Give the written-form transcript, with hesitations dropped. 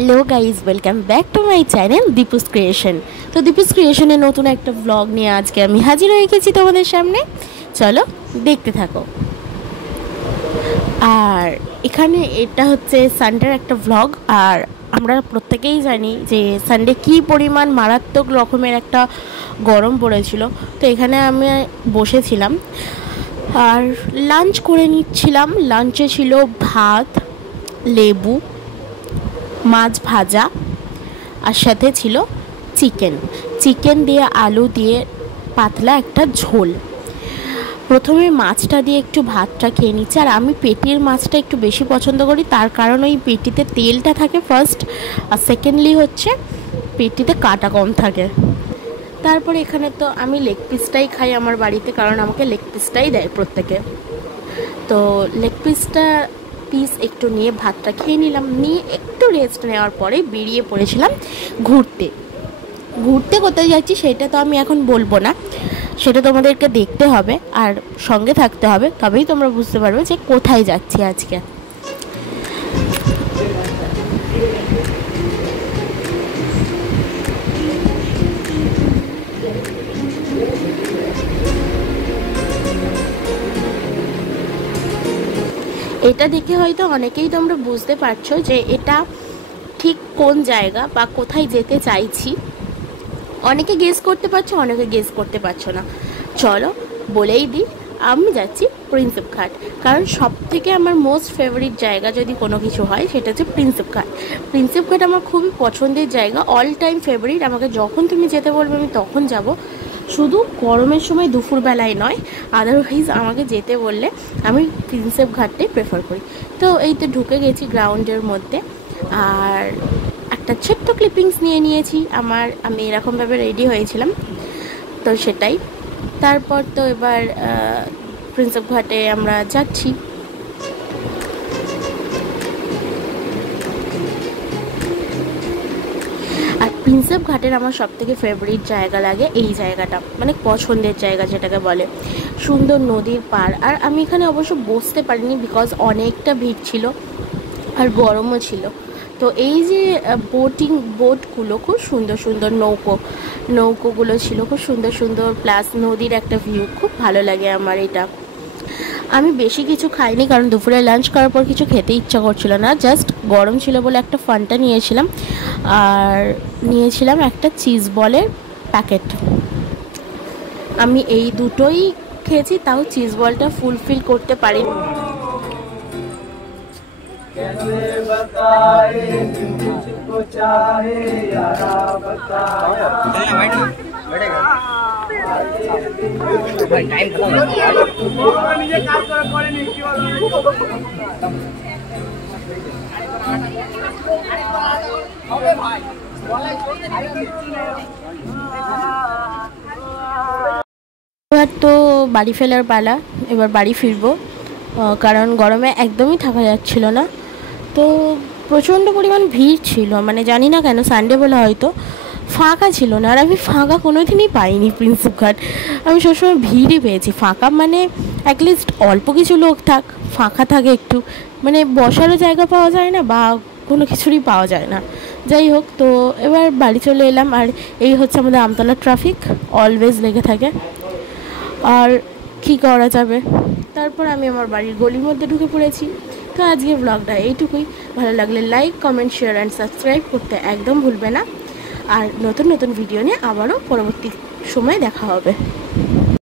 Hello guys, welcome back to my channel Deepu's creation. তো দীপুস ক্রিয়েশনে নতুন একটা ব্লগ নিয়ে আজকে আমি হাজির হয়ে গেছি তোমাদের সামনে। চলো দেখতে থাকো। আর এখানে এটা হচ্ছে সানডের একটা ব্লগ। আর আমরা প্রত্যেকেই জানি যে সানডে কী পরিমাণ মারাত্মক রকমের একটা গরম পড়েছিল। তো এখানে আমি বসেছিলাম আর লাঞ্চ করে নিচ্ছিলাম। লাঞ্চে ছিল ভাত, লেবু, মাছ ভাজা, আর সাথে ছিল চিকেন দিয়ে আলু দিয়ে পাতলা একটা ঝোল। প্রথমে মাছটা দিয়ে একটু ভাতটা খেয়ে নিচ্ছি। আর আমি পেটির মাছটা একটু বেশি পছন্দ করি, তার কারণ ওই পেটিতে তেলটা থাকে ফার্স্ট, আর সেকেন্ডলি হচ্ছে পেটিতে কাটা কম থাকে। তারপরে এখানে তো আমি লেগ পিসটাই খাই আমার বাড়িতে, কারণ আমাকে লেগ পিসটাই দেয় প্রত্যেকে। তো লেগ পিস একটু নিয়ে ভাতটা খেয়ে নিলাম, নিয়ে একটু রেস্ট নেওয়ার পরে বেরিয়ে পড়েছিলাম ঘুরতে কোথায় যাচ্ছি সেটা তো আমি এখন বলবো না, সেটা তোমাদেরকে দেখতে হবে আর সঙ্গে থাকতে হবে, তবেই তোমরা বুঝতে পারবে যে কোথায় যাচ্ছি আজকে। এটা দেখে হয়তো অনেকেই তোমরা বুঝতে পারছো যে এটা ঠিক কোন জায়গা বা কোথায় যেতে চাইছি। অনেকে গেস করতে পারছো, অনেকে গেস করতে পারছো না। চলো বলেই দিই, আমি যাচ্ছি প্রিন্সেপ ঘাট। কারণ সব থেকে আমার মোস্ট ফেভারিট জায়গা যদি কোনো কিছু হয় সেটা হচ্ছে প্রিন্সেপ ঘাট আমার খুবই পছন্দের জায়গা, অল টাইম ফেভারিট। আমাকে যখন তুমি যেতে বলবে আমি তখন যাব, শুধু গরমের সময় দুপুরবেলায় নয়, আদারওয়াইজ আমাকে যেতে বললে আমি প্রিন্সেপ ঘাটটাই প্রেফার করি। তো এই তো ঢুকে গেছি গ্রাউন্ডের মধ্যে, আর একটা ছোট্ট ক্লিপিংস নিয়ে নিয়েছি আমি এরকমভাবে রেডি হয়েছিলাম, তো সেটাই। তারপর তো এবার প্রিন্সেপ ঘাটে আমরা যাচ্ছি। আর প্রিন্সেপ ঘাটের আমার সবথেকে ফেভারিট জায়গা লাগে এই জায়গাটা, মানে পছন্দের জায়গা যেটাকে বলে, সুন্দর নদীর পাড়। আর আমি এখানে অবশ্য বসতে পারিনি বিকজ অনেকটা ভিড় ছিল আর গরমও ছিল। তো এই যে বোটগুলো খুব সুন্দর নৌকোগুলো ছিল খুব সুন্দর, প্লাস নদীর একটা ভিউ, খুব ভালো লাগে আমার এটা। আমি বেশি কিছু খাইনি কারণ দুপুরে লাঞ্চ করার পর কিছু খেতে ইচ্ছা করছিল না, জাস্ট গরম ছিল বলে একটা ফান্টা নিয়েছিলাম, আর নিয়েছিলাম একটা চিজ বলের প্যাকেট। আমি এই দুটোই খেয়েছি, তাও চিজ বলটা ফুলফিল করতে পারিনি। कैसे बताए तुझको चाहे यारा बताया बैठेगा भाई टाइम खत्म हो गया নিজে কাজ করে নি কি হবে ভাই বলাই চলতে এবার তো বাড়ি ফেরার পালা, এবার বাড়ি ফিরবো, কারণ গরমে একদমই থাকা যাচ্ছিল না। তো প্রচণ্ড পরিমাণ ভিড় ছিল, মানে জানি না কেন সানডে বলে হয়তো ফাঁকা ছিল না। আর আমি ফাঁকা কোনো দিনই পাইনি প্রিন্সেপ ঘাট, আমি সবসময় ভিড়ই পেয়েছি। ফাঁকা মানে অ্যাটলিস্ট অল্প কিছু লোক থাক, ফাঁকা থাকে একটু, মানে বসারও জায়গা পাওয়া যায় না বা কোনো কিছুরই পাওয়া যায় না। যাই হোক, তো এবার বাড়ি চলে এলাম। আর এই হচ্ছে আমাদের আমতলা ট্রাফিক, অলওয়েজ লেগে থাকে, আর কী করা যাবে। তারপর আমি আমার বাড়ির গলির মধ্যে ঢুকে পড়েছি। তো আজকের ব্লগটা এইটুকুই। ভালো লাগলে like, comment, share and subscribe করতে একদম ভুলবে না। আর নতুন ভিডিও নিয়ে আবারও পরবর্তী সময় দেখা হবে।